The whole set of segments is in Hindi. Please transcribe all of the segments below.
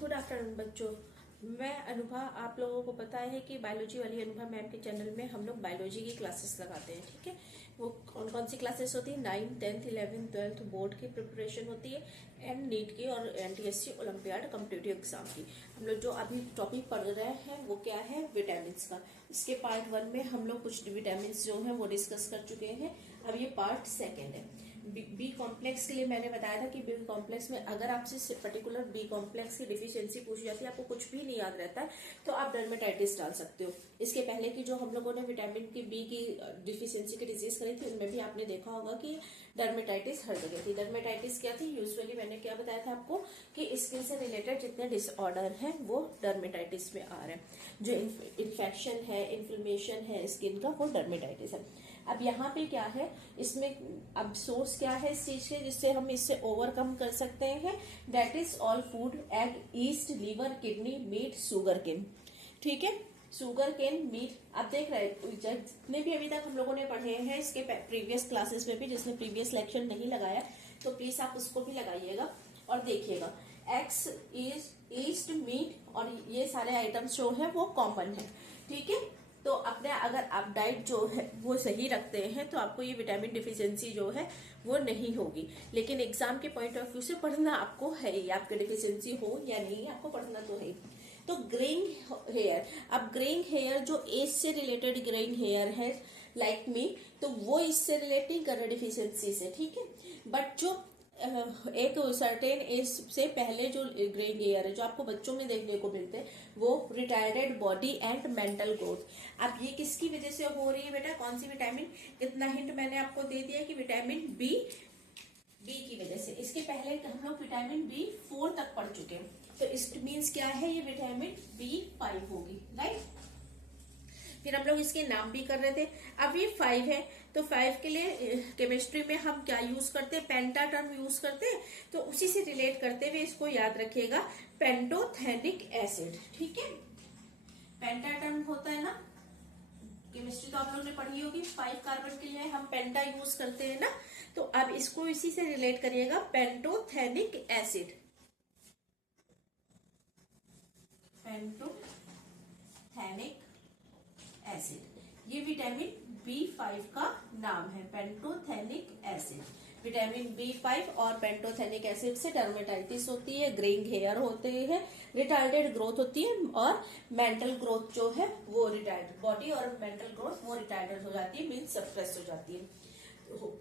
गुड आफ्टरनून बच्चों। मैं अनुभा। आप लोगों को पता है कि बायोलॉजी वाली अनुभा मैम के चैनल में हम लोग बायोलॉजी की क्लासेस लगाते हैं। ठीक है, वो कौन कौन सी क्लासेस होती है? 9, 10, 11, 12 बोर्ड की प्रिपरेशन होती है एंड नीट की और एनटीएससी ओलंपियाड कॉम्पिटिटिव एग्जाम की। हम लोग जो अभी टॉपिक पढ़ रहे हैं वो क्या है? विटामिन का। इसके पार्ट 1 में हम लोग कुछ विटामिन जो है वो डिस्कस कर चुके हैं। अब ये पार्ट 2 है। बी कॉम्प्लेक्स के लिए मैंने बताया था कि बी कॉम्प्लेक्स में अगर आपसे पर्टिकुलर बी कॉम्प्लेक्स की डिफिशियंसी पूछी जाती है, आपको कुछ भी नहीं याद रहता है, तो आप डर्मेटाइटिस डाल सकते हो। इसके पहले की जो हम लोगों ने विटामिन की बी की डिफिशियंसी की डिजीज करी थी, उनमें भी आपने देखा होगा कि डर्मेटाइटिस हर जगह थी। डर्मेटाइटिस क्या थी? यूजुअली मैंने क्या बताया था आपको कि स्किन से रिलेटेड जितने डिसऑर्डर हैं वो डर्मेटाइटिस में आ रहे हैं। जो इन्फेक्शन है, इन्फ्लेमेशन है स्किन का, वो डर्मेटाइटिस है। अब यहाँ पे क्या है, इसमें अब सोर्स क्या है इस चीज के जिससे हम इससे ओवरकम कर सकते हैं? That is all food at yeast, liver, kidney, meat, sugar cane. ठीक है, शुगर केन, मीट। आप देख रहे हैं जितने भी अभी तक हम लोगों ने पढ़े हैं इसके प्रीवियस क्लासेस में भी, जिसने प्रीवियस लेक्चर नहीं लगाया तो प्लीज आप उसको भी लगाइएगा और देखिएगा। एक्स, ईस्ट, मीट और ये सारे आइटम्स जो है वो कॉमन है। ठीक है, तो अपने अगर आप डाइट जो है वो सही रखते हैं तो आपको ये विटामिन डिफिशियंसी जो है वो नहीं होगी। लेकिन एग्जाम के पॉइंट ऑफ व्यू से पढ़ना आपको है ही, आपकी डिफिशियंसी हो या नहीं आपको पढ़ना तो है। तो ग्रेइंग हेयर, अब ग्रेइंग हेयर जो एज से रिलेटेड ग्रेइंग हेयर है लाइक मी, तो वो इससे रिलेट नहीं कर रहे डिफिशियंसी से। ठीक है, बट जो एक सर्टेन एज से पहले जो ग्रेइंग हेयर है जो आपको बच्चों में देखने को मिलते हैं, वो retired body and mental growth. अब ये किसकी वजह से हो रही है बेटा? कौन सी विटामिन? इतना हिंट मैंने आपको दे दिया कि विटामिन बी की वजह से। इसके पहले हम लोग विटामिन B4 तक पढ़ चुके हैं, तो इट मीन्स क्या है? ये विटामिन B5 होगी, राइट। फिर हम लोग इसके नाम भी कर रहे थे। अब ये 5 है, तो 5 के लिए केमिस्ट्री में हम क्या यूज करते हैं? पेंटा टर्म यूज करते हैं। तो उसी से रिलेट करते हुए इसको याद रखिएगा, पेंटोथेनिक एसिड। ठीक है, पेंटा टर्म होता है ना, केमिस्ट्री तो आप लोगों ने पढ़ी होगी। 5 कार्बन के लिए हम पेंटा यूज करते हैं ना, तो अब इसको इसी से रिलेट करिएगा, पेंटोथेनिक एसिड। पेंटोथेनिक एसिड, ये विटामिन B5 का नाम है, पेंटोथेनिक एसिड। विटामिन B5 और पेंटोथेनिक एसिड से डर्मेटाइटिस होती है, ग्रेइंग हेयर होते हैं, रिटार्डेड ग्रोथ होती है और मेंटल ग्रोथ जो है वो रिटार्ड, बॉडी और मेंटल ग्रोथ वो रिटार्डेड हो जाती है, मीन्स सप्रेस हो जाती है।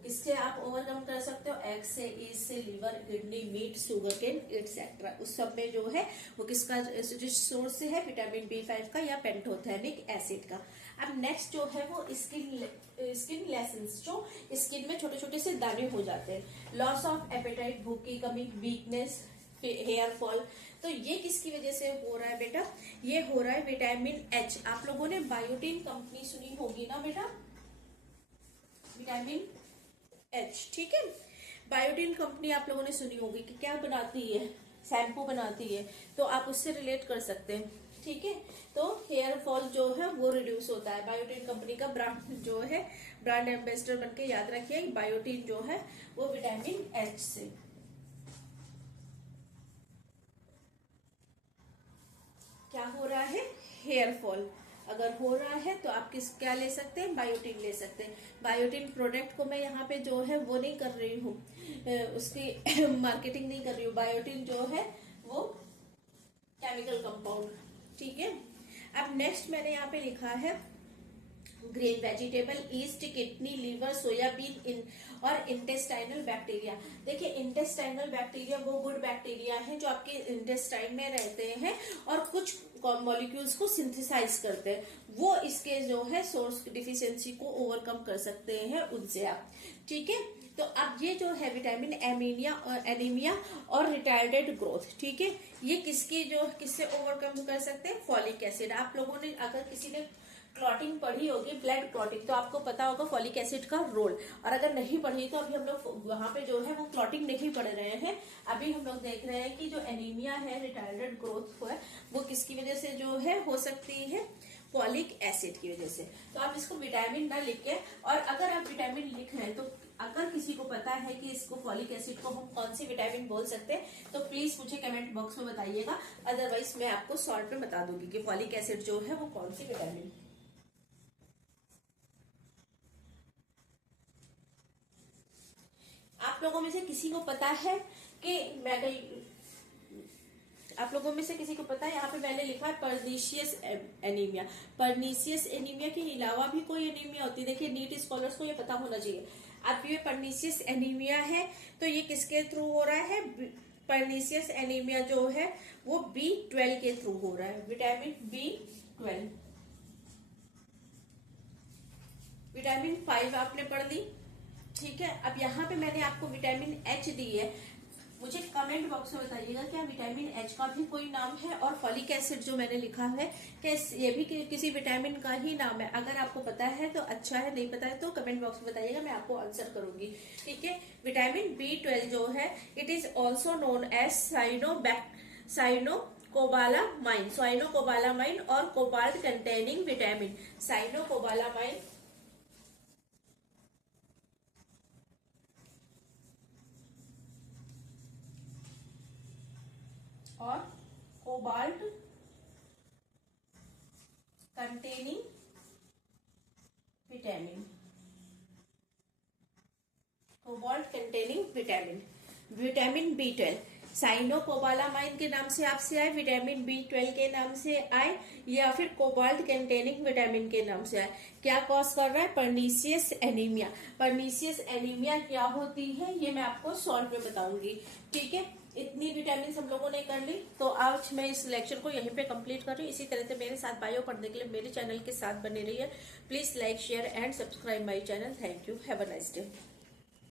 इससे आप ओवरकम कर सकते हो एक्स से, ईस्ट से, liver, kidney, meat, sugar cane etcetera. उस सब में जो है वो किसका सोर्स है? विटामिन B5 का या पेंटोथेनिक एसिड का। अब नेक्स्ट जो है वो स्किन लेसेंस, जो स्किन में छोटे छोटे से दाने हो जाते हैं। लॉस ऑफ एपेटाइट, भूख की कमी, वीकनेस, हेयर फॉल। तो ये किसकी वजह से हो रहा है बेटा? ये हो रहा है विटामिन H। आप लोगों ने बायोटीन कंपनी सुनी होगी ना बेटा, विटामिन H। ठीक है, बायोटीन कंपनी आप लोगों ने सुनी होगी कि क्या बनाती है? शैम्पू बनाती है, तो आप उससे रिलेट कर सकते हैं। ठीक है, तो हेयर फॉल जो है वो रिड्यूस होता है। बायोटीन कंपनी का ब्रांड जो है, ब्रांड एम्बेसडर बनके याद रखिए, बायोटीन जो है वो विटामिन H से। क्या हो रहा है? हेयर फॉल अगर हो रहा है तो आप क्या ले सकते हैं? बायोटीन ले सकते हैं। बायोटीन प्रोडक्ट को मैं यहाँ पे जो है वो नहीं कर रही हूँ, उसकी मार्केटिंग नहीं कर रही हूँ। बायोटीन जो है वो केमिकल कंपाउंड। ठीक है, अब नेक्स्ट मैंने यहाँ पे लिखा है grain vegetable, yeast, kidney, liver, soybean और इंटेस्टाइनल बैक्टीरिया। देखिए, इंटेस्टाइनल बैक्टीरिया वो गुड बैक्टीरिया है जो आपके इंटेस्टाइन में रहते हैं और कुछ मॉलिक्यूल्स को सिंथेसाइज करते हैं। वो इसके जो है सोर्स डिफिशियंसी को ओवरकम कर सकते हैं उनसे आप। ठीक है, तो अब ये जो है विटामिन एनीमिया और रिटार्डेड ग्रोथ। ठीक है, ये किससे ओवरकम कर सकते हैं? Folic acid. आप लोगों ने अगर किसी ने क्लॉटिंग पढ़ी होगी, ब्लड क्लॉटिंग, तो आपको पता होगा फॉलिक एसिड का रोल। और अगर नहीं पढ़ी तो अभी हम लोग वहां पे जो है वो क्लॉटिंग नहीं पढ़ रहे हैं। अभी हम लोग देख रहे हैं कि जो एनीमिया है, रिटार्डेड ग्रोथ है, वो किसकी वजह से जो है हो सकती है? फॉलिक एसिड की वजह से। तो आप इसको विटामिन ना लिख के, और अगर आप विटामिन लिख रहे हैं तो अगर किसी को पता है कि इसको फॉलिक एसिड को हम कौन सी विटामिन बोल सकते हैं तो प्लीज मुझे कमेंट बॉक्स में बताइएगा, अदरवाइज मैं आपको शॉर्ट में बता दूंगी कि फॉलिक एसिड जो है वो कौन सी विटामिन। आप लोगों में से किसी को पता है कि आप लोगों में से किसी को पता है, यहाँ पे मैंने लिखा है पर्नीशियस एनीमिया। पर्नीशियस एनीमिया के अलावा भी कोई एनीमिया होती है? देखिए नीट स्कॉलर्स को ये पता होना चाहिए। अब ये पर्नीशियस एनीमिया है तो ये किसके थ्रू हो रहा है? पर्नीशियस एनीमिया जो है वो B12 के थ्रू हो रहा है, विटामिन B12। विटामिन 5 आपने पढ़ ली, ठीक है। अब यहाँ पे मैंने आपको विटामिन H दी है, मुझे कमेंट बॉक्स में बताइएगा क्या विटामिन H का भी कोई नाम है? और फॉलिक एसिड जो मैंने लिखा है क्या ये भी किसी विटामिन का ही नाम है? अगर आपको पता है तो अच्छा है, नहीं पता है तो कमेंट बॉक्स में बताइएगा, मैं आपको आंसर करूंगी, ठीक है। विटामिन B12 जो है it is also known as cyanocobalamin और कोबाल्ट कंटेनिंग विटामिन। साइनोकोबालामाइन और cobalt containing vitamin. Cobalt containing vitamin, vitamin B12 cyanocobalamin के नाम से आपसे आए, विटामिन B12 के नाम से आए, या फिर कोबाल्ट कंटेनिंग विटामिन के नाम से आए। क्या कॉज कर रहा है? Pernicious anaemia. पर्नीशियस एनीमिया क्या होती है ये मैं आपको शॉर्ट में बताऊंगी, ठीक है। इतनी विटामिन हम लोगों ने कर ली, तो आज मैं इस लेक्चर को यहीं पे कंप्लीट कर रही हूँ। इसी तरह से मेरे साथ बायो पढ़ने के लिए मेरे चैनल के साथ बने रहिए। Please like share and subscribe my channel. Thank you, have a nice day.